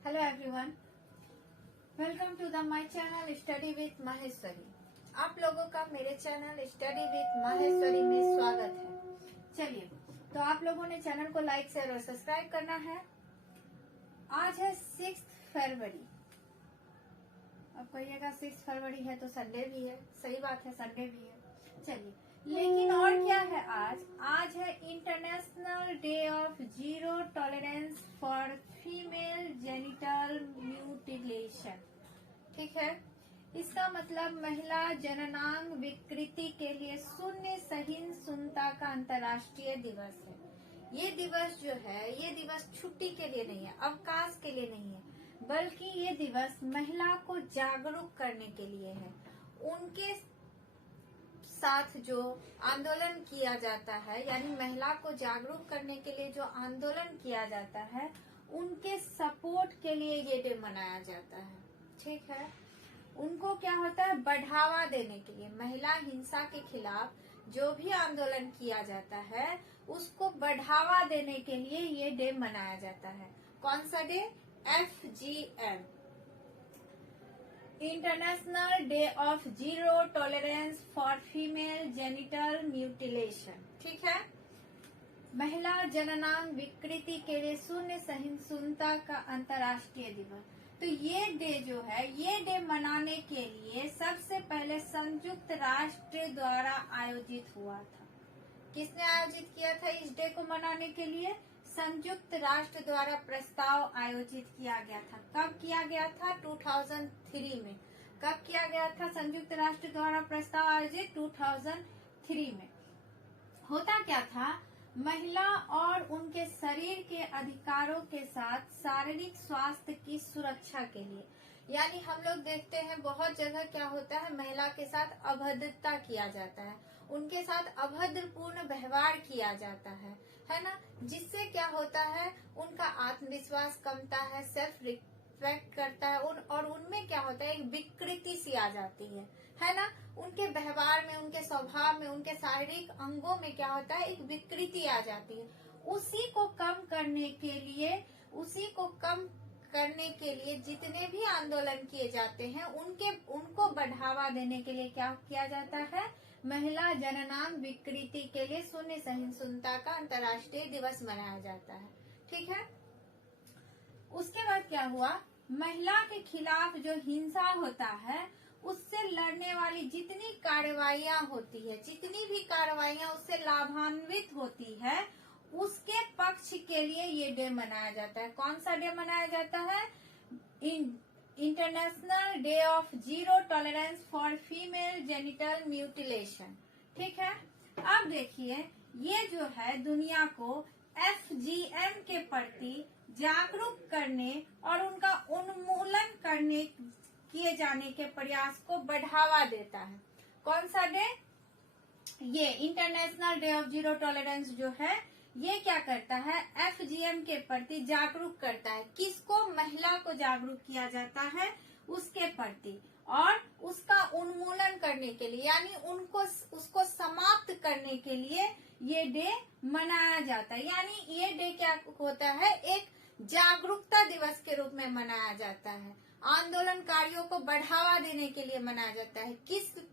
Hello everyone, welcome to the my channel study with Maheshwari. आप लोगों का मेरे चैनल स्टडी विथ माहेश्वरी में स्वागत है। चलिए, तो आप लोगों ने चैनल को लाइक शेयर और सब्सक्राइब करना है। आज है 6 फरवरी। अब कहिएगा 6 फरवरी है तो संडे भी है। सही बात है, संडे भी है। चलिए, लेकिन और क्या है आज है international day of zero tolerance for female genital mutilation. ठीक है, इसका मतलब महिला जननांग विकृति के लिए शून्य सहिष्णुता का अंतर्राष्ट्रीय दिवस है। ये दिवस जो है, ये दिवस छुट्टी के लिए नहीं है, अवकाश के लिए नहीं है, बल्कि ये दिवस महिला को जागरूक करने के लिए है। उनके साथ जो आंदोलन किया जाता है, यानी महिला को जागरूक करने के लिए जो आंदोलन किया जाता है, उनके सपोर्ट के लिए ये डे मनाया जाता है। ठीक है, उनको क्या होता है, बढ़ावा देने के लिए, महिला हिंसा के खिलाफ जो भी आंदोलन किया जाता है उसको बढ़ावा देने के लिए ये डे मनाया जाता है। कौन सा day? FGM, international day of zero tolerance for female genital mutilation. ठीक है, महिला जननांग विकृति के लिए शून्य सहिष्णुता का अंतर्राष्ट्रीय दिवस। तो ये डे जो है, ये डे मनाने के लिए सबसे पहले संयुक्त राष्ट्र द्वारा आयोजित हुआ था। किसने आयोजित किया था इस डे को मनाने के लिए? संयुक्त राष्ट्र द्वारा प्रस्ताव आयोजित किया गया था। कब किया गया था? 2003 में। कब किया गया था संयुक्त राष्ट्र द्वारा प्रस्ताव आयोजित? 2003 में। होता क्या था, महिला और उनके शरीर के अधिकारों के साथ शारीरिक स्वास्थ्य की सुरक्षा के लिए, यानी हम लोग देखते हैं बहुत जगह क्या होता है, महिला के साथ अभद्रता किया जाता है, उनके साथ अभद्रपूर्ण व्यवहार किया जाता है ना, जिससे क्या होता है, उनका आत्मविश्वास कमता है, सेल्फ रिस्पेक्ट करता है, और उनमें क्या होता है, एक विकृति सी आ जाती है ना, उनके व्यवहार में, उनके स्वभाव में, उनके शारीरिक अंगों में क्या होता है, एक विकृति आ जाती है। उसी को कम करने के लिए जितने भी आंदोलन किए जाते हैं, उनको बढ़ावा देने के लिए क्या किया जाता है, महिला जननांग विकृति के लिए शून्य सहिष्णुता का अंतर्राष्ट्रीय दिवस मनाया जाता है। ठीक है, उसके बाद क्या हुआ, महिला के खिलाफ जो हिंसा होता है उससे लड़ने वाली जितनी कार्रवाइयां होती है, जितनी भी कार्रवाइयां उससे लाभान्वित होती है, उसके पक्ष के लिए ये डे मनाया जाता है। कौन सा डे मनाया जाता है? International day of zero tolerance for female genital mutilation. ठीक है, अब देखिए, ये जो है दुनिया को FGM के प्रति जागरूक करने और उनका उन्मूलन किए जाने के प्रयास को बढ़ावा देता है। कौन सा डे? ये international day of zero tolerance जो है, ये क्या करता है, FGM के प्रति जागरूक करता है। किसको? महिला को जागरूक किया जाता है उसके प्रति, और उसका उन्मूलन करने के लिए, यानी उसको समाप्त करने के लिए ये डे मनाया जाता है। यानी ये डे क्या होता है, एक जागरूकता दिवस के रूप में मनाया जाता है। आंदोलनकारियों को बढ़ावा देने के लिए मनाया जाता है।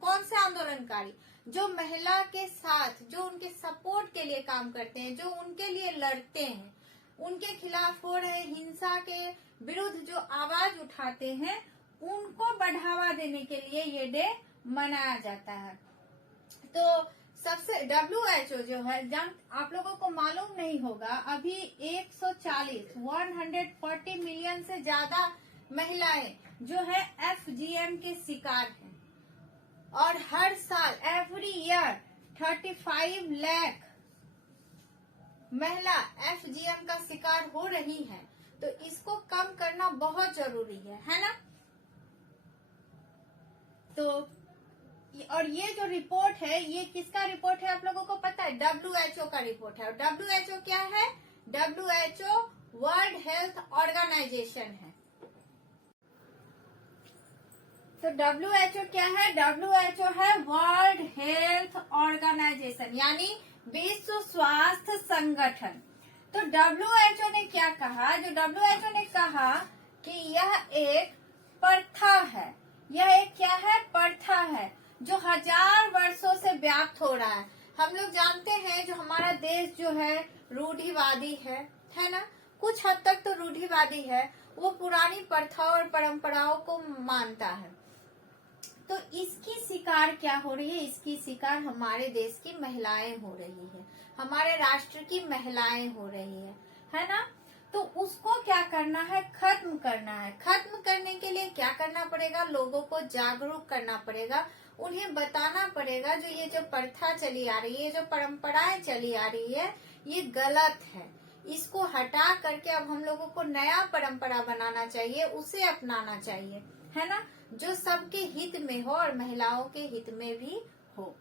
कौन से आंदोलनकारी? जो महिला के साथ, जो उनके सपोर्ट के लिए काम करते हैं, जो उनके लिए लड़ते हैं, उनके खिलाफ हो रहे हिंसा के विरुद्ध जो आवाज उठाते हैं, उनको बढ़ावा देने के लिए ये डे मनाया जाता है। तो सबसे WHO जो है, आप लोगों को मालूम नहीं होगा, अभी 140 मिलियन से ज्यादा महिलाएं जो है FGM के शिकार हैं, और हर साल एवरी ईयर 35 लाख महिला FGM का शिकार हो रही हैं। तो इसको कम करना बहुत जरूरी है ना। तो और ये जो रिपोर्ट है, ये किसका रिपोर्ट है आप लोगों को पता है? WHO का रिपोर्ट है। और WHO क्या है? WHO वर्ल्ड हेल्थ ऑर्गेनाइजेशन है। तो WHO क्या है? WHO है वर्ल्ड हेल्थ ऑर्गेनाइजेशन, यानी विश्व स्वास्थ्य संगठन। तो WHO ने क्या कहा? जो WHO ने कहा कि यह एक प्रथा है, यह एक क्या है, प्रथा है जो हजार वर्षों से व्याप्त हो रहा है। हम लोग जानते हैं जो हमारा देश जो है रूढ़िवादी है ना, कुछ हद तक तो रूढ़िवादी है, वो पुरानी प्रथा और परंपराओं को मानता है। तो इसकी शिकार क्या हो रही है, इसकी शिकार हमारे देश की महिलाएं हो रही है, हमारे राष्ट्र की महिलाएं हो रही है ना। तो उसको क्या करना है, खत्म करना है। खत्म करने के लिए क्या करना पड़ेगा, लोगों को जागरूक करना पड़ेगा, उन्हें बताना पड़ेगा जो ये जो प्रथा चली आ रही है, जो परंपराएं चली आ रही है, ये गलत है। इसको हटा करके अब हम लोगों को नया परंपरा बनाना चाहिए, उसे अपनाना चाहिए, है ना, जो सबके हित में हो और महिलाओं के हित में भी हो।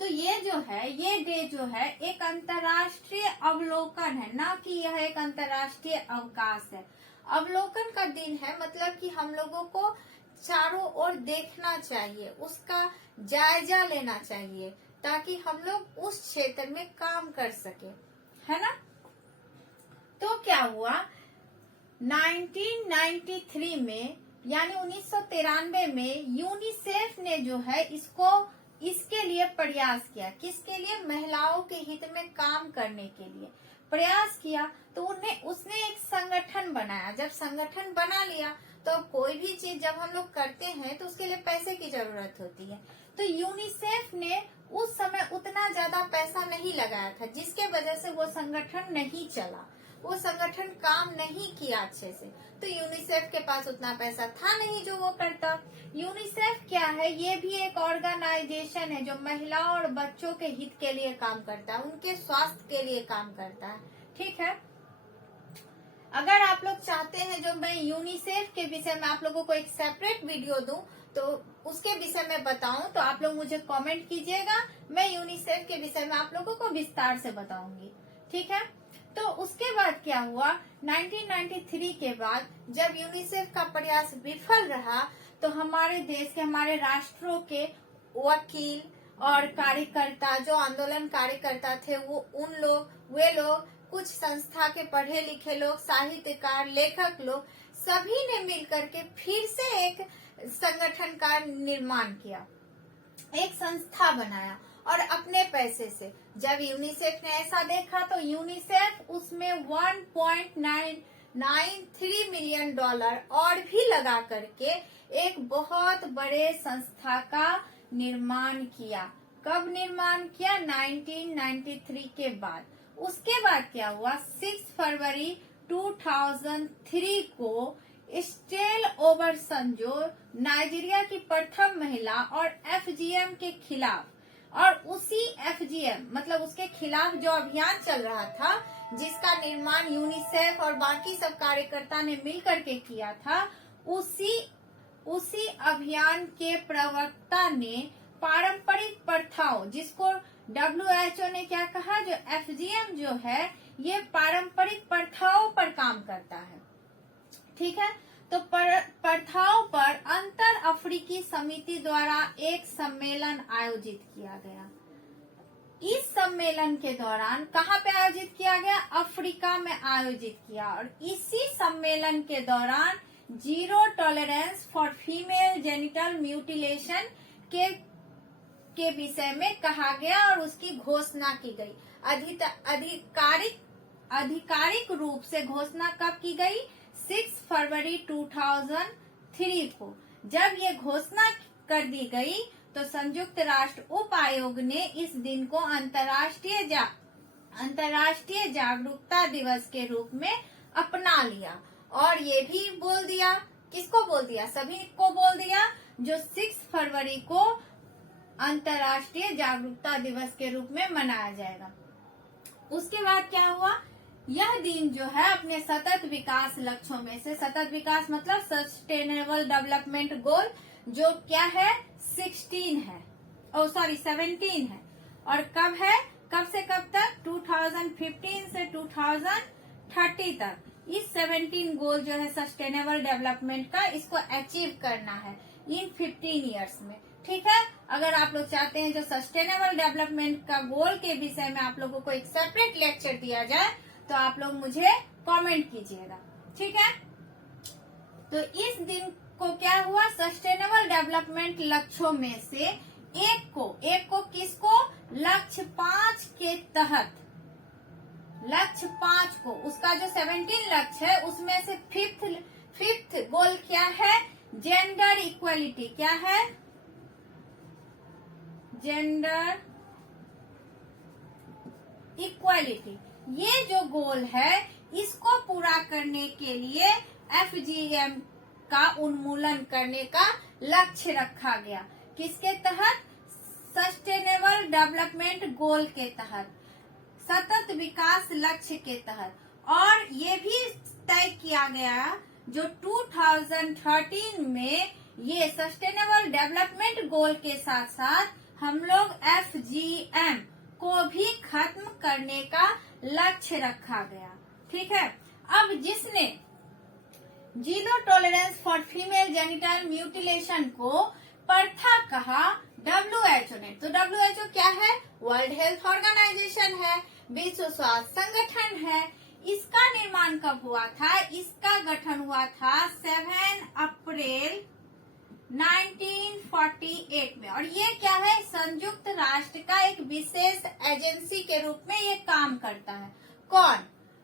तो ये जो है, ये डे जो है एक अंतर्राष्ट्रीय अवलोकन है, ना कि यह एक अंतर्राष्ट्रीय अवकाश है। अवलोकन का दिन है, मतलब कि हम लोगों को चारों ओर देखना चाहिए, उसका जायजा लेना चाहिए, ताकि हम लोग उस क्षेत्र में काम कर सके, है ना। तो क्या हुआ, 1993 में यानी 1993 में यूनिसेफ ने जो है इसके लिए प्रयास किया। किसके लिए, महिलाओं के हित में काम करने के लिए प्रयास किया। तो उसने एक संगठन बनाया। जब संगठन बना लिया तो कोई भी चीज जब हम लोग करते हैं तो उसके लिए पैसे की जरूरत होती है। तो यूनिसेफ ने उस समय उतना ज्यादा पैसा नहीं लगाया था, जिसके वजह से वो संगठन नहीं चला, वो संगठन काम नहीं किया अच्छे से। तो यूनिसेफ के पास उतना पैसा था नहीं जो वो करता। यूनिसेफ क्या है, ये भी एक ऑर्गेनाइजेशन है जो महिलाओं और बच्चों के हित के लिए काम करता है, उनके स्वास्थ्य के लिए काम करता है, ठीक है। अगर आप लोग चाहते हैं जो मैं यूनिसेफ के विषय में आप लोगों को एक सेपरेट वीडियो दूं, तो उसके विषय में बताऊं, तो आप लोग मुझे कमेंट कीजिएगा, मैं यूनिसेफ के विषय में आप लोगों को विस्तार से बताऊंगी, ठीक है। तो उसके बाद क्या हुआ, 1993 के बाद जब यूनिसेफ का प्रयास विफल रहा, तो हमारे देश के, हमारे राष्ट्रों के वकील और कार्यकर्ता, जो आंदोलन कार्यकर्ता थे, वे लोग कुछ संस्था के पढ़े लिखे लोग, साहित्यकार, लेखक लोग, सभी ने मिलकर के फिर से एक संगठन का निर्माण किया, एक संस्था बनाया और अपने पैसे से। जब यूनिसेफ ने ऐसा देखा तो यूनिसेफ उसमें 1.93 मिलियन डॉलर और भी लगा करके एक बहुत बड़े संस्था का निर्माण किया। कब निर्माण किया, 1993 के बाद। उसके बाद क्या हुआ, 6 फरवरी 2003 को स्टेल ओबरसन, जो नाइजीरिया की प्रथम महिला, और FGM के खिलाफ, और उसी FGM मतलब उसके खिलाफ जो अभियान चल रहा था, जिसका निर्माण यूनिसेफ और बाकी सब कार्यकर्ता ने मिलकर के किया था, उसी अभियान के प्रवक्ता ने पारंपरिक प्रथाओं, जिसको WHO ने क्या कहा, जो FGM जो है ये पारंपरिक प्रथाओं पर काम करता है, ठीक है। तो प्रथाओं पर अंतर अफ्रीकी समिति द्वारा एक सम्मेलन आयोजित किया गया। इस सम्मेलन के दौरान कहाँ पे आयोजित किया गया, अफ्रीका में आयोजित किया। और इसी सम्मेलन के दौरान zero tolerance for female genital mutilation के विषय में कहा गया और उसकी घोषणा की गई। आधिकारिक रूप से घोषणा कब की गई, 6 फरवरी 2003 को। जब ये घोषणा कर दी गई तो संयुक्त राष्ट्र उप आयोग ने इस दिन को अंतर्राष्ट्रीय जागरूकता दिवस के रूप में अपना लिया। और ये भी बोल दिया, किसको बोल दिया, सभी को बोल दिया, जो 6 फरवरी को अंतर्राष्ट्रीय जागरूकता दिवस के रूप में मनाया जाएगा। उसके बाद क्या हुआ, यह दिन जो है अपने सतत विकास लक्ष्यों में से, सतत विकास मतलब सस्टेनेबल डेवलपमेंट गोल, जो क्या है 17 है। और कब है, कब से कब तक, 2015 से 2030 तक। इस 17 गोल जो है सस्टेनेबल डेवलपमेंट का, इसको अचीव करना है इन 15 इयर्स में, ठीक है। अगर आप लोग चाहते हैं जो सस्टेनेबल डेवलपमेंट का गोल के विषय में आप लोगों को एक सेपरेट लेक्चर दिया जाए, तो आप लोग मुझे कमेंट कीजिएगा, ठीक है। तो इस दिन को क्या हुआ, सस्टेनेबल डेवलपमेंट लक्ष्यों में से एक को किसको, लक्ष्य 5 के तहत, लक्ष्य 5 को, उसका जो 17 लक्ष्य है उसमें से फिफ्थ गोल क्या है, जेंडर इक्वलिटी। क्या है, जेंडर इक्वालिटी। ये जो गोल है इसको पूरा करने के लिए FGM का उन्मूलन करने का लक्ष्य रखा गया। किसके तहत, सस्टेनेबल डेवलपमेंट गोल के तहत, सतत विकास लक्ष्य के तहत। और ये भी तय किया गया जो 2013 में ये सस्टेनेबल डेवलपमेंट गोल के साथ साथ हम लोग FGM को भी खत्म करने का लक्ष्य रखा गया। ठीक है, अब जिसने zero tolerance for female genital mutilation को प्रथा कहा WHO ने। तो WHO क्या है, वर्ल्ड हेल्थ ऑर्गेनाइजेशन है, विश्व स्वास्थ्य संगठन है। इसका निर्माण कब हुआ था, इसका गठन हुआ था 7 अप्रैल 1948 में। और ये क्या है, संयुक्त राष्ट्र का एक विशेष एजेंसी के रूप में ये काम करता है। कौन,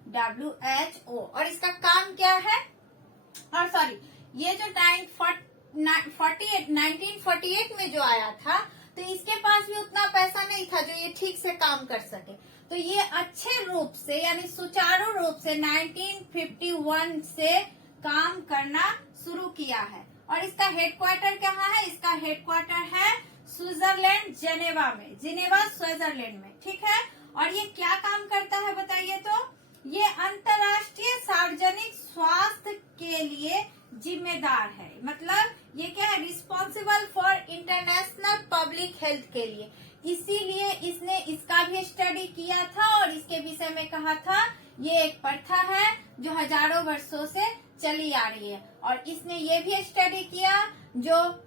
WHO। और इसका काम क्या है, और सॉरी, ये जो 1948 में जो आया था, तो इसके पास भी उतना पैसा नहीं था जो ये ठीक से काम कर सके। तो ये अच्छे रूप से यानी सुचारू रूप से 1951 से काम करना शुरू किया है। और इसका हेडक्वार्टर कहाँ है, इसका हेडक्वार्टर है स्विट्जरलैंड, जेनेवा में, जिनेवा स्विट्जरलैंड में। ठीक है, और ये क्या काम करता है बताइए, तो ये अंतर्राष्ट्रीय सार्वजनिक स्वास्थ्य के लिए जिम्मेदार है। मतलब ये क्या है, responsible for international public health के लिए। इसीलिए इसने इसका भी स्टडी किया था और इसके विषय में कहा था ये एक प्रथा है जो हजारों वर्षों से चली आ रही है। और इसने ये भी स्टडी किया जो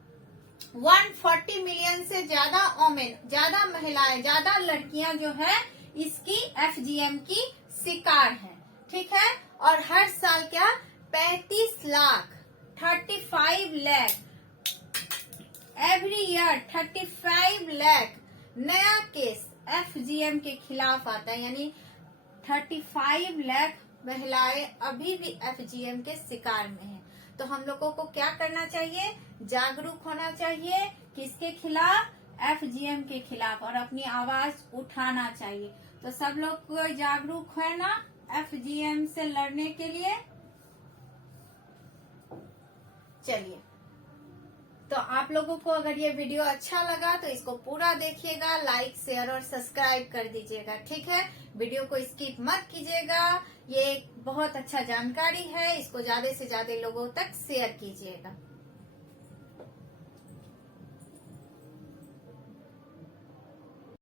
140 मिलियन से ज्यादा वोमेन, ज्यादा महिलाएं, ज्यादा लड़कियां जो है इसकी FGM की शिकार है। ठीक है, और हर साल क्या 35 लाख 35 लाख एवरी ईयर 35 लाख नया केस FGM के खिलाफ आता है। यानी 35 लाख महिलाएं अभी भी FGM के शिकार में हैं। तो हम लोगों को क्या करना चाहिए, जागरूक होना चाहिए किसके खिलाफ, FGM के खिलाफ, और अपनी आवाज उठाना चाहिए। तो सब लोग को जागरूक है ना FGM से लड़ने के लिए। चलिए, तो आप लोगों को अगर ये वीडियो अच्छा लगा तो इसको पूरा देखिएगा, लाइक शेयर और सब्सक्राइब कर दीजिएगा। ठीक है, वीडियो को स्किप मत कीजिएगा, ये एक बहुत अच्छा जानकारी है, इसको ज्यादा से ज्यादा लोगों तक शेयर कीजिएगा।